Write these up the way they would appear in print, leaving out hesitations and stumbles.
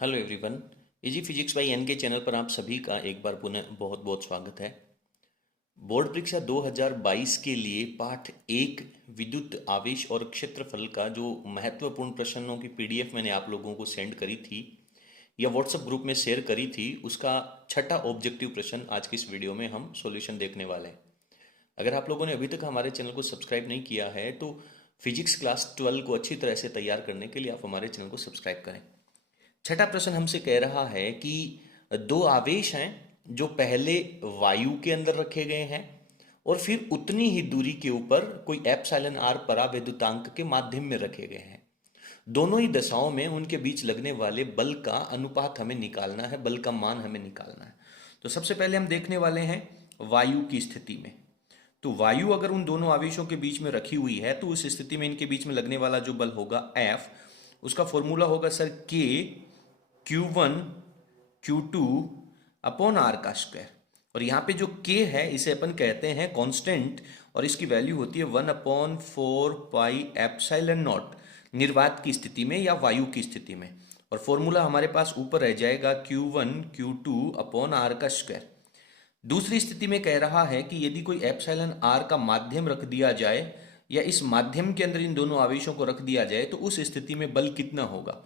Hello everyone. Easy physics by N K channel पर आप सभी का एक बार पुनः बहुत बहुत स्वागत है। बोर्ड परीक्षा 2022 के लिए पाठ 1 विद्युत आवेश और क्षेत्रफल का जो महत्वपूर्ण प्रश्नों की पीडीएफ मैंने आप लोगों को सेंड करी थी या व्हाट्सएप ग्रुप में शेयर करी थी, उसका छठा ऑब्जेक्टिव प्रश्न आज की इस वीडियो में हम सॉल्यूशन देखने वाले हैं। अगर आप लोगों ने अभी तक हमारे चैनल को सब्सक्राइब नहीं किया है तो फिजिक्स क्लास 12 को अच्छी तरह से तैयार करने के लिए आप हमारे चैनल को सब्सक्राइब करें। छठा प्रश्न हमसे कह रहा है कि दो आवेश हैं जो पहले वायु के अंदर रखे गए हैं और फिर उतनी ही दूरी के ऊपर कोई एप्सिलॉन आर परावैद्युतांक के माध्यम में रखे गए हैं। दोनों ही दशाओं में उनके बीच लगने वाले बल का अनुपात हमें निकालना है, बल का मान हमें निकालना है। तो सबसे पहले हम देखने वाले हैं वायु की स्थिति में। तो वायु अगर उन दोनों आवेशों के बीच में रखी हुई है तो उस स्थिति में इनके बीच में लगने वाला जो बल होगा F, उसका फॉर्मूला होगा sir K Q1 Q2 upon R का स्क्वायर। और यहाँ पे जो K है इसे अपन कहते हैं कांस्टेंट और इसकी वैल्यू होती है 1/4 पाई एप्सिलॉन नॉट निर्वात की स्थिति में या वायु की स्थिति में। और फॉर्मूला हमारे पास ऊपर रह जाएगा Q1 Q2 अपॉन आर का स्क्वायर। दूसरी स्थिति में कह रहा है कि यदि कोई एप्सिलॉन आर का माध्यम रख दिया जाए या इस माध्यम के अंदर इन दोनों आवेशों को रख दिया जाए तो उस स्थिति में बल कितना होगा।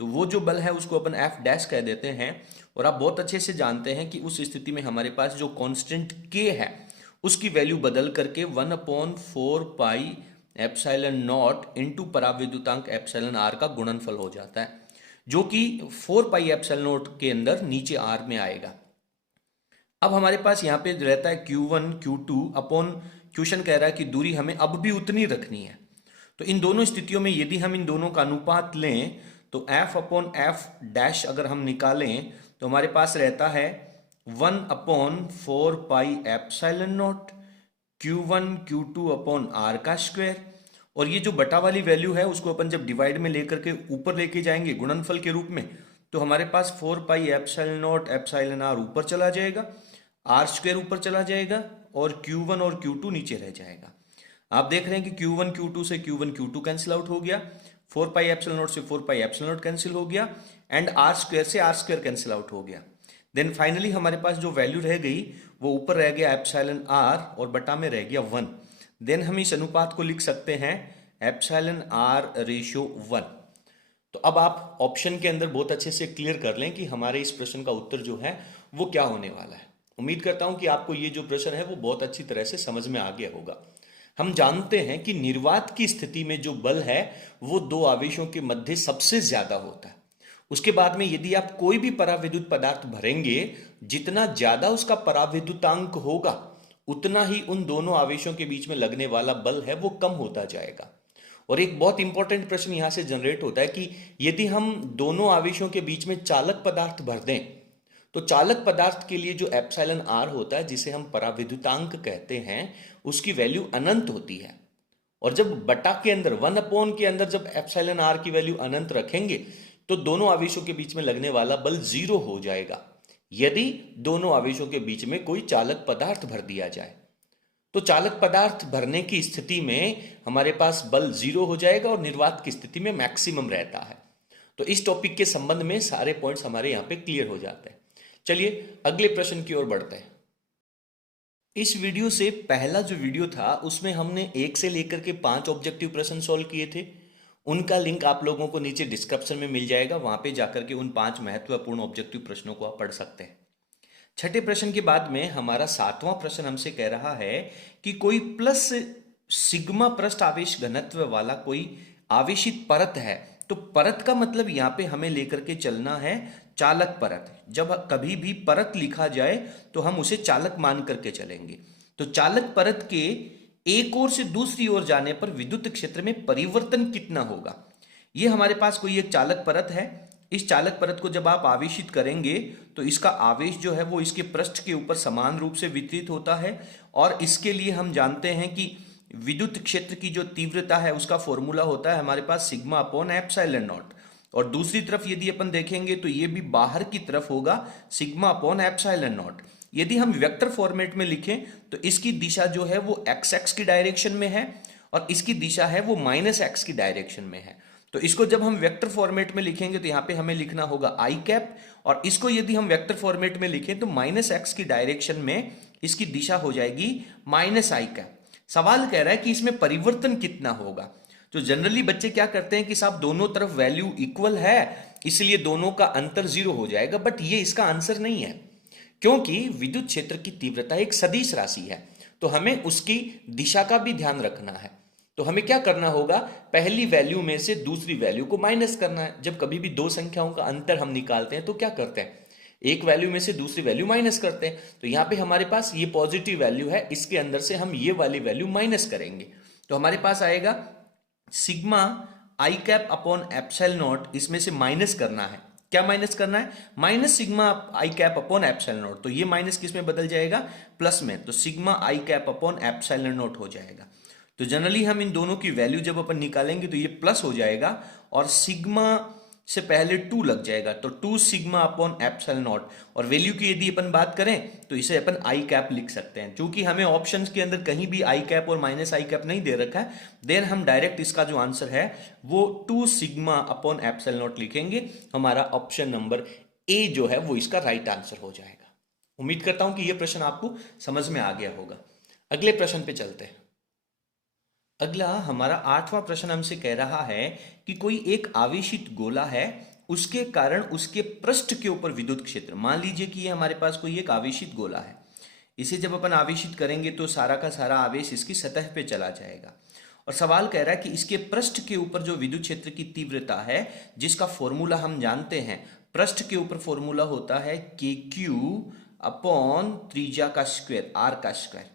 तो वो जो बल है उसको अपन एफ डैश कह देते हैं। और आप बहुत अच्छे से जानते हैं कि उस स्थिति में हमारे पास जो कांस्टेंट के है उसकी वैल्यू बदल करके 1/4 पाई एप्सिलॉन नॉट इंटू परावैद्युतांक एप्सिलॉन आर का गुणनफल हो जाता है, जो कि 4 पाई एप्सिलॉन नॉट के अंदर नीचे आर में आएगा। अब हमारे पास यहाँ पे रहता है Q1 Q2 अपॉन क्वेश्चन कह रहा है कि दूरी हमें अब भी उतनी रखनी है। तो इन दोनों स्थितियों में यदि हम इन दोनों का अनुपात लें तो F अपॉन एफ डैश अगर हम निकालें तो हमारे पास रहता है 1/4 pi epsilon naught Q1 Q2 upon R का स्क्वायर। और ये जो बटा वाली वैल्यू है उसको अपन जब डिवाइड में लेकर के ऊपर लेके जाएंगे गुणनफल के रूप में तो हमारे पास 4 pi epsilon naught epsilon R ऊपर चला जाएगा, आर स्क्वायर ऊपर चला जाएगा और Q1 और Q2 नीचे रह जाएगा। आप देख रहे हैं कि Q1 Q2 से Q1 Q2 कैंसिल आउट हो गया, 4 पाई एप्सिलॉन नॉट से 4 पाई एप्सिलॉन नॉट कैंसिल हो गया एंड आर स्क्वायर से आर स्क्वायर कैंसिल आउट हो गया। देन फाइनली हमारे पास जो वैल्यू रह गई वो ऊपर रह गया एप्सिलॉन आर और बटा में रह गया 1। देन हम इस अनुपात को लिख सकते हैं एप्सिलॉन आर रेशियो 1। तो अब आप ऑप्शन के अंदर बहुत अच्छे से क्लियर कर लें कि हमारे इस प्रश्न का उत्तर जो है वो क्या होने वाला है। उम्मीद करता हूं कि आपको ये जो प्रश्न है वो बहुत अच्छी तरह से समझ में आ गया होगा। हम जानते हैं कि निर्वात की स्थिति में जो बल है वो दो आवेशों के मध्य सबसे ज्यादा होता है। उसके बाद में यदि आप कोई भी परावैद्युत पदार्थ भरेंगे, जितना ज्यादा उसका परावैद्युतांक होगा उतना ही उन दोनों आवेशों के बीच में लगने वाला बल है वो कम होता जाएगा। और एक बहुत इंपॉर्टेंट प्रश्न यहां से जनरेट होता है कि यदि हम दोनों आवेशों के बीच में चालक पदार्थ भर दें तो चालक पदार्थ के लिए जो एप्सिलॉन आर होता है जिसे हम परावैद्युतांक कहते हैं उसकी वैल्यू अनंत होती है। और जब बटा के अंदर 1 के अंदर जब एप्सिलॉन आर की वैल्यू अनंत रखेंगे तो दोनों आवेशों के बीच में लगने वाला बल 0 हो जाएगा यदि दोनों आवेशों के बीच में कोई चालक पदार्थ भर दिया जाए। तो चालक पदार्थ भरने की स्थिति में हमारे पास बल 0 हो जाएगा और निर्वात की स्थिति में मैक्सिमम रहता है। तो इस टॉपिक के संबंध में सारे पॉइंट्स हमारे यहां पे क्लियर हो जाते हैं। चलिए अगले प्रश्न की ओर बढ़ते हैं। इस वीडियो से पहला जो वीडियो था उसमें हमने 1 से लेकर के 5 ऑब्जेक्टिव प्रश्न सॉल्व किए थे। उनका लिंक आप लोगों को नीचे डिस्क्रिप्शन में मिल जाएगा, वहां पे जाकर के उन 5 महत्वपूर्ण ऑब्जेक्टिव प्रश्नों को आप पढ़ सकते हैं। छठे प्रश्न के बाद में हमारा 7वां प्रश्न हमसे कह रहा है कि कोई प्लस सिग्मा पृष्ठ आवेश घनत्व वाला कोई आवेशित परत है। तो परत का मतलब यहां पे हमें लेकर के चलना है चालक परत। जब कभी भी परत लिखा जाए तो हम उसे चालक मान करके चलेंगे। तो चालक परत के एक ओर से दूसरी ओर जाने पर विद्युत क्षेत्र में परिवर्तन कितना होगा। यह हमारे पास कोई एक चालक परत है। इस चालक परत को जब आप आवेशित करेंगे तो इसका आवेश जो है वो इसके पृष्ठ के ऊपर समान रूप से वितरित होता है। और इसके लिए हम जानते हैं कि विद्युत क्षेत्र की जो तीव्रता है उसका फॉर्मूला होता है हमारे पास सिग्मा अपॉन एप्सिलॉन नॉट। और दूसरी तरफ यदि अपन देखेंगे तो ये भी बाहर की तरफ होगा सिग्मा अपॉन एप्सिलॉन नॉट। यदि हम वेक्टर फॉर्मेट में लिखें तो इसकी दिशा जो है वो एक्स एक्स की डायरेक्शन में है और इसकी दिशा है वो -x की डायरेक्शन में है। तो इसको जब हम वेक्टर फॉर्मेट में लिखेंगे तो यहां पे हमें लिखना होगा आई कैप, और इसको यदि हम वेक्टर फॉर्मेट में लिखें तो माइनस एक्स की डायरेक्शन में इसकी दिशा हो जाएगी माइनस आई कैप। सवाल कह रहा है कि इसमें परिवर्तन कितना होगा। तो जनरली बच्चे क्या करते हैं कि साहब दोनों तरफ वैल्यू इक्वल है इसलिए दोनों का अंतर जीरो हो जाएगा, बट ये इसका आंसर नहीं है, क्योंकि विद्युत क्षेत्र की तीव्रता एक सदिश राशि है, तो हमें उसकी दिशा का भी ध्यान रखना है। तो हमें क्या करना होगा, पहली वैल्यू में से दूसरी वैल्यू को माइनस करना है। जब कभी भी दो संख्याओं का अंतर हम निकालते हैं तो क्या करते हैं, एक वैल्यू में से दूसरी वैल्यू माइनस करते हैं। तो यहां पे हमारे पास ये पॉजिटिव वैल्यू है, इसके अंदर से हम ये वाली वैल्यू माइनस करेंगे, तो हमारे पास आएगा sigma I cap upon epsilon not, इसमें से माइनस करना है। क्या माइनस करना है, minus sigma I cap upon epsilon not, तो ये माइनस किस में बदल जाएगा, प्लस में, तो sigma I cap upon epsilon not हो जाएगा। तो जनरली हम इन दोनों की वैल्यू जब अपन निकालेंगे तो ये प्लस हो जाएगा और सिग्मा से पहले 2 लग जाएगा, तो 2 सिग्मा अपॉन एप्सिलॉन नॉट, और वैल्यू की यदि अपन बात करें तो इसे अपन आई कैप लिख सकते हैं। क्योंकि हमें ऑप्शंस के अंदर कहीं भी आई कैप और माइनस आई कैप नहीं दे रखा है, देन हम डायरेक्ट इसका जो आंसर है वो 2 सिग्मा अपॉन एप्सिलॉन नॉट लिखेंगे। हमारा ऑप्शन नंबर ए जो है वो इसका राइट आंसर हो जाएगा। उम्मीद करता हूं कि यह प्रश्न आपको समझ में आ गया होगा। अगले प्रश्न पे चलते हैं। अगला हमारा 8वां प्रश्न हमसे कह रहा है कि कोई एक आवेशित गोला है, उसके कारण उसके पृष्ठ के ऊपर विद्युत क्षेत्र, मान लीजिए कि ये हमारे पास कोई एक आवेशित गोला है, इसे जब अपन आवेशित करेंगे तो सारा का सारा आवेश इसकी सतह पे चला जाएगा। और सवाल कह रहा है कि इसके पृष्ठ के ऊपर जो विद्युत क्षेत्र की तीव्रता है, जिसका फॉर्मूला हम जानते हैं, पृष्ठ के ऊपर फॉर्मूला होता है के क्यू अपॉन त्रिज्या का स्क्वायर, आर का स्क्वायर,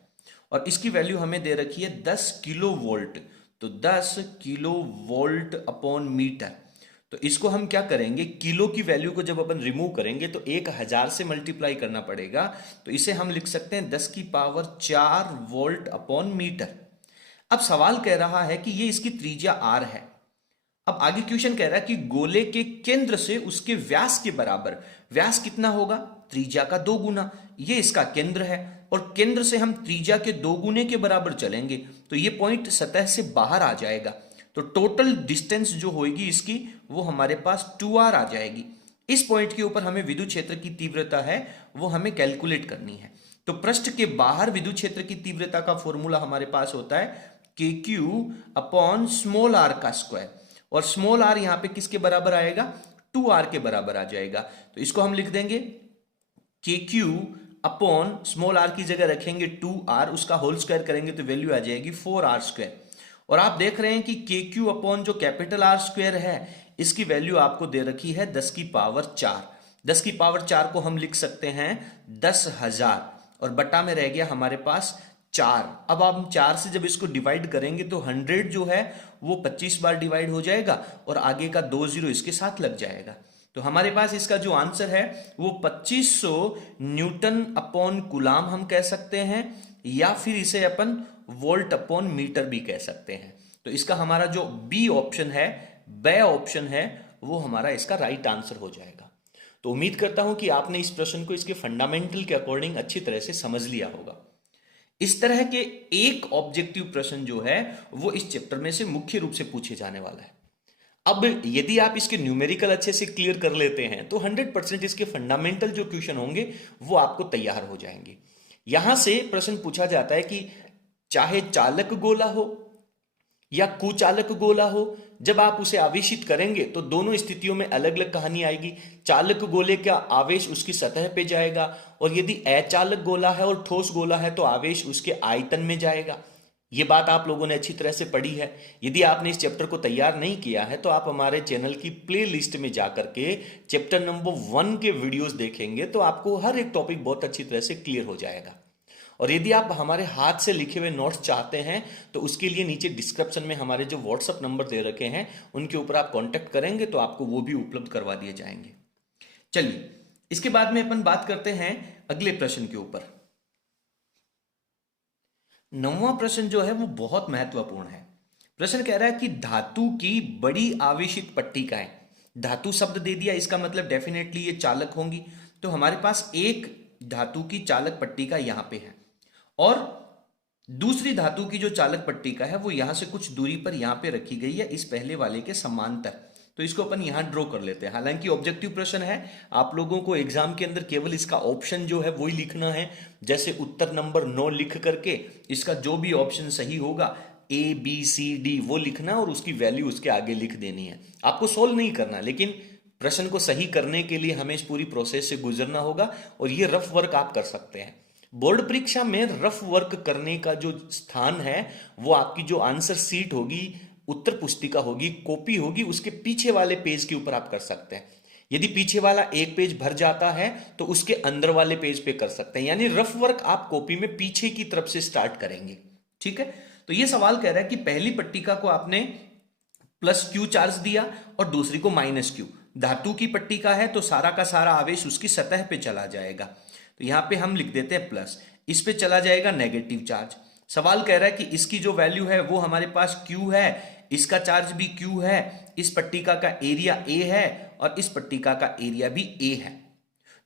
और इसकी वैल्यू हमें दे रखी है 10 किलो वोल्ट, तो 10 किलो वोल्ट अपॉन मीटर। तो इसको हम क्या करेंगे, किलो की वैल्यू को जब अपन रिमूव करेंगे तो 1000 से मल्टीप्लाई करना पड़ेगा, तो इसे हम लिख सकते हैं 10 की पावर 4 वोल्ट अपॉन मीटर। अब सवाल कह रहा है कि ये इसकी त्रिज्या आर है। अब आगे क्वेश्चन कह रहा है कि गोले के केंद्र से उसके व्यास के बराबर, व्यास कितना होगा, त्रिज्या का 2 गुना, ये इसका केंद्र है, और केंद्र से हम त्रिज्या के 2 गुने के बराबर चलेंगे तो ये पॉइंट सतह से बाहर आ जाएगा, तो टोटल डिस्टेंस जो होगी इसकी वो हमारे पास 2r आ जाएगी। इस पॉइंट के ऊपर हमें विद्युत क्षेत्र की तीव्रता है वो हमें कैलकुलेट करनी है। तो पृष्ठ के बाहर विद्युत क्षेत्र की तीव्रता का फॉर्मूला हमारे पास होता है के क्यू अपॉन स्मॉल आर का स्क्वायर, और स्मॉल आर यहां पे किसके बराबर आएगा, 2r के बराबर आ जाएगा। तो इसको हम लिख देंगे के क्यू अपॉन स्मॉल आर की जगह रखेंगे 2r, उसका होल स्क्वायर करेंगे तो वैल्यू आ जाएगी 4r स्क्वायर। और आप देख रहे हैं कि के क्यू अपॉन जो कैपिटल आर स्क्वायर है इसकी वैल्यू आपको दे रखी है 10 की पावर 4। 10 की पावर 4 को हम लिख सकते हैं 10,000, और बटा में रह गया हमारे पास 4। अब हम 4 से जब इसको डिवाइड करेंगे तो 100 जो है वो 25 बार डिवाइड हो जाएगा और आगे का 2 जीरो इसके साथ लग जाएगा। तो हमारे पास इसका जो आंसर है वो 2500 न्यूटन अपॉन कूलाम हम कह सकते हैं, या फिर इसे अपन वोल्ट अपॉन मीटर भी कह सकते हैं। तो इसका हमारा जो बी ऑप्शन है, ब ऑप्शन है, वो हमारा इसका राइट आंसर हो जाएगा। तो उम्मीद करता हूं कि आपने इस प्रश्न को इसके फंडामेंटल के अकॉर्डिंग अच्छी तरह से समझ लिया होगा। इस तरह के एक ऑब्जेक्टिव प्रश्न जो है वो इस चैप्टर में से मुख्य रूप से पूछे जाने वाला है। अब यदि आप इसके न्यूमेरिकल अच्छे से क्लियर कर लेते हैं तो 100% इसके फंडामेंटल जो क्वेश्चन होंगे वो आपको तैयार हो जाएंगे। यहां से प्रश्न पूछा जाता है कि चाहे चालक गोला हो या कुचालक गोला हो, जब आप उसे आवेशित करेंगे तो दोनों स्थितियों में अलग अलग कहानी आएगी। चालक गोले का आवेश उसकी सतह पे जाएगा, और यदि अचालक गोला है और ठोस गोला है तो आवेश उसके आयतन में जाएगा। ये बात आप लोगों ने अच्छी तरह से पढ़ी है। यदि आपने इस चैप्टर को तैयार नहीं किया है तो आप हमारे चैनल की प्ले लिस्ट में जाकर के चैप्टर नंबर 1 के वीडियोस देखेंगे तो आपको हर एक टॉपिक बहुत अच्छी तरह से क्लियर हो जाएगा। और यदि आप हमारे हाथ से लिखे हुए नोट्स चाहते हैं तो उसके लिए नीचे डिस्क्रिप्शन में हमारे जो व्हाट्सएप नंबर दे रखे हैं उनके ऊपर आप कांटेक्ट करेंगे तो आपको वो भी उपलब्ध करवा दिए जाएंगे। चलिए इसके बाद में अपन बात करते हैं अगले प्रश्न के ऊपर। 9वां प्रश्न जो है वो बहुत महत्वपूर्ण है। प्रश्न कह रहा है कि धातु की बड़ी आवेशित पट्टिकाएं, धातु शब्द दे दिया, इसका मतलब डेफिनेटली ये चालक होंगी। तो हमारे पास एक धातु की चालक पट्टिका यहां पे है और दूसरी धातु की जो चालक पट्टिका है वो यहां से कुछ दूरी पर यहां पे रखी गई है इस पहले वाले के समांतर। तो इसको अपन यहां ड्रॉ कर लेते हैं। हालांकि ऑब्जेक्टिव प्रश्न है, आप लोगों को एग्जाम के अंदर केवल इसका ऑप्शन जो है वही लिखना है। जैसे उत्तर नंबर 9 लिख करके इसका जो भी ऑप्शन सही होगा ABCD वो लिखना और उसकी वैल्यू उसके आगे लिख देनी है। आपको सोल्व नहीं करना, लेकिन प्रश्न को सही करने के लिए हमें इस पूरी प्रोसेस से गुजरना होगा और ये रफ वर्क आप कर सकते हैं। बोर्ड परीक्षा में रफ वर्क करने का जो स्थान है वो आपकी जो आंसर सीट होगी, उत्तर पुस्तिका होगी, कॉपी होगी, उसके पीछे वाले पेज के ऊपर आप कर सकते हैं। यदि पीछे वाला एक पेज भर जाता है तो उसके अंदर वाले पेज पे कर सकते हैं। यानी रफ वर्क आप कॉपी में पीछे की तरफ से स्टार्ट करेंगे। ठीक है, तो ये सवाल कह रहा है कि पहली पट्टिका को आपने +Q चार्ज दिया और दूसरी को -Q। धातु की पट्टिका है तो सारा का सारा आवेश उसकी सतह पे चला जाएगा। तो यहां पे हम लिख देते हैं प्लस, इस पे चला जाएगा नेगेटिव चार्ज। सवाल कह रहा है कि इसकी जो वैल्यू है वो हमारे पास Q है, इसका चार्ज भी Q है, इस पट्टिका का एरिया A है और इस पट्टिका का एरिया भी A है।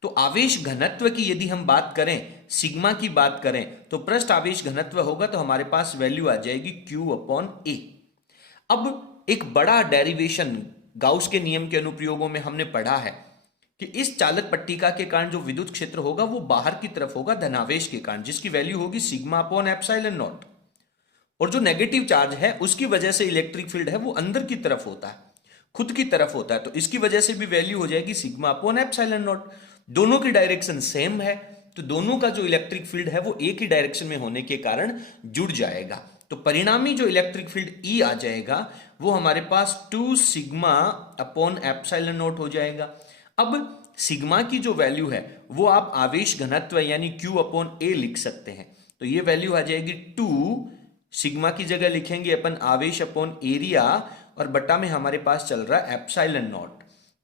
तो आवेश घनत्व की यदि हम बात करें, सिग्मा की बात करें, तो पृष्ठ आवेश घनत्व होगा तो हमारे पास वैल्यू आ जाएगी Q/A। अब एक बड़ा डेरिवेशन गाउस के नियम के अनुप्रयोगों में हमने पढ़ा है कि इस चालक पट्टिका के कारण जो विद्युत क्षेत्र होगा वो बाहर की तरफ होगा धनावेश के कारण, जिसकी वैल्यू होगी σ/ε0। और जो नेगेटिव चार्ज है उसकी वजह से इलेक्ट्रिक फील्ड है वो अंदर की तरफ होता है, खुद की तरफ होता है, तो इसकी वजह से भी वैल्यू हो जाएगी σ/ε0। दोनों की डायरेक्शन सेम है तो दोनों का जो इलेक्ट्रिक फील्ड है वो एक ही डायरेक्शन में होने के कारण जुड़ जाएगा। तो परिणामी जो इलेक्ट्रिक फील्ड E आ जाएगा वो हमारे पास 2σ/ε0 हो जाएगा। अब सिग्मा की जो वैल्यू है वो आप आवेश घनत्व यानी Q/A लिख सकते हैं। तो ये वैल्यू आ जाएगी 2, सिग्मा की जगह लिखेंगे अपन आवेश अपॉन एरिया और बटा में हमारे पास चल रहा है ε0।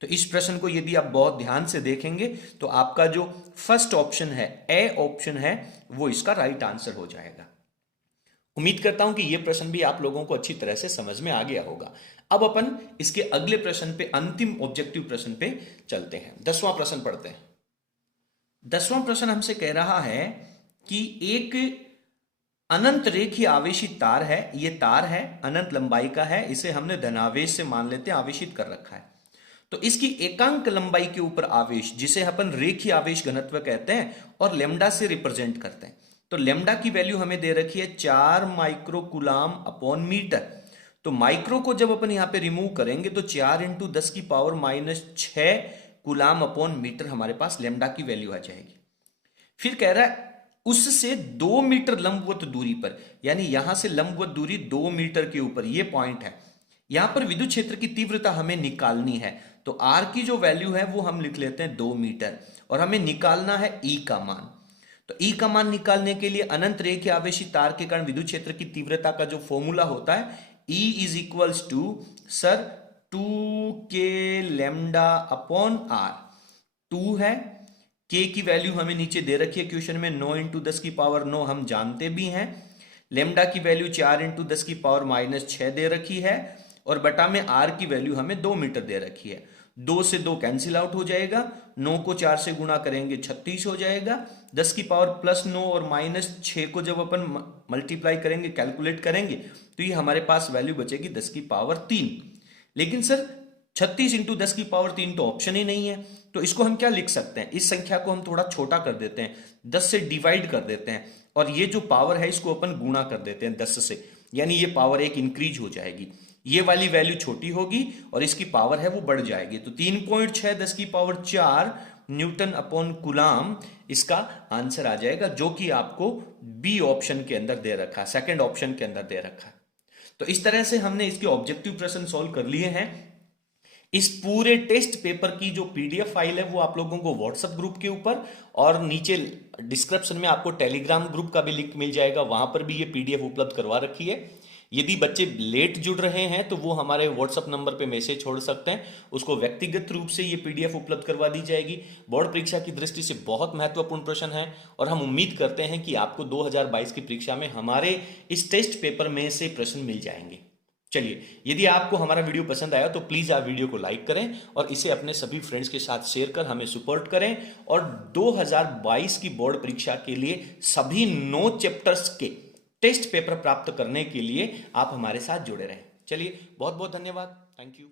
तो इस प्रश्न को यदि आप बहुत ध्यान से देखेंगे तो आपका जो फर्स्ट ऑप्शन है, ए ऑप्शन है, वो इसका राइट आंसर हो जाएगा। उम्मीद करता हूं कि यह प्रश्न भी आप लोगों को अच्छी तरह से समझ में आ गया होगा। अब अपन इसके अगले प्रश्न पे, अंतिम ऑब्जेक्टिव प्रश्न पे चलते हैं। 10वां प्रश्न पढ़ते हैं। 10वां प्रश्न हमसे कह रहा है कि एक अनंत रेखीय आवेशित तार है, ये तार है, अनंत लंबाई का है, इसे हमने धनावेश से मान लेते हैं, आवेशित कर रखा है। तो इसकी एकांक लंबाई के ऊपर आवेश, जिसे अपन रेखीय आवेश घनत्व कहते हैं और लेमडा से रिप्रेजेंट करते हैं। तो लेमडा की वैल्यू हमें दे रखी है 4 माइक्रो-कूलाम/मीटर। तो माइक्रो को जब अपन यहां पे रिमूव करेंगे तो 4 × 10⁻⁻6 कूलाम/मीटर हमारे पास लेमडा की वैल्यू आ जाएगी। फिर कह रहा है उससे 2 मीटर लंबवत दूरी पर, यानी यहां से लंबवत दूरी 2 मीटर के ऊपर, ये पॉइंट है, यहां पर विद्युत क्षेत्र की तीव्रता हमें निकालनी है। तो R की जो वैल्यू है वो हम लिख लेते हैं 2 मीटर और हमें निकालना है E का मान। तो E का मान निकालने के लिए अनंत रेखीय आवेशित तार के कारण विद्युत क्षेत्र की तीव्रता का जो फॉर्मूला होता है E = सर 2K λ/R। 2 है, K की वैल्यू हमें नीचे दे रखी है क्वेश्चन में 9 × 10⁹ हम जानते भी हैं। लेमडा की वैल्यू 4 × 10⁻⁻6 दे रखी है और बटा में R की वैल्यू हमें 2 मीटर दे रखी है। 2 से 2 कैंसिल आउट हो जाएगा, 9 को 4 से गुणा करेंगे 36 हो जाएगा। 10 की पावर +9 और -6 को जब अपन मल्टीप्लाई करेंगे, कैलकुलेट करेंगे, तो ये हमारे पास वैल्यू बचेगी 10 की पावर 3। लेकिन सर 36 × 10 की पावर 3 तो ऑप्शन ही नहीं है, तो इसको हम क्या लिख सकते हैं, इस संख्या को हम थोड़ा छोटा कर देते हैं, 10 से डिवाइड कर देते हैं और ये जो पावर है इसको अपन गुणा कर देते हैं 10 से, यानी ये पावर 1 इंक्रीज हो जाएगी। ये वाली वैल्यू छोटी होगी और इसकी पावर है वो बढ़ जाएगी। तो 3.6 10 की पावर 4 N/कूलाम इसका आंसर आ जाएगा, जो कि आपको बी ऑप्शन के अंदर दे रखा है, सेकंड ऑप्शन के अंदर दे रखा है। तो इस तरह से हमने इसके ऑब्जेक्टिव प्रश्न सॉल्व कर लिए हैं। इस पूरे टेस्ट पेपर की जो पीडीएफ फाइल है वो आप लोगों को व्हाट्सएप ग्रुप के ऊपर और नीचे डिस्क्रिप्शन में आपको टेलीग्राम ग्रुप का भी लिंक मिल जाएगा, वहां पर भी ये पीडीएफ उपलब्ध करवा रखी है। यदि बच्चे लेट जुड़ रहे हैं तो वो हमारे व्हाट्सएप नंबर पे मैसेज छोड़ सकते हैं, उसको व्यक्तिगत रूप से ये पीडीएफ उपलब्ध करवा दी जाएगी। बोर्ड परीक्षा की दृष्टि से बहुत महत्वपूर्ण प्रश्न है और हम उम्मीद करते हैं कि आपको 2022 की परीक्षा में हमारे इस टेस्ट पेपर में से प्रश्न मिल जाएंगे। चलिए, यदि आपको हमारा वीडियो पसंद आया तो प्लीज आप वीडियो को लाइक करें और इसे अपने सभी फ्रेंड्स के साथ शेयर कर हमें सपोर्ट करें। और 2022 की बोर्ड परीक्षा के लिए सभी 9 चैप्टर्स के टेस्ट पेपर प्राप्त करने के लिए आप हमारे साथ जुड़े रहें। चलिए, बहुत बहुत धन्यवाद। Thank you.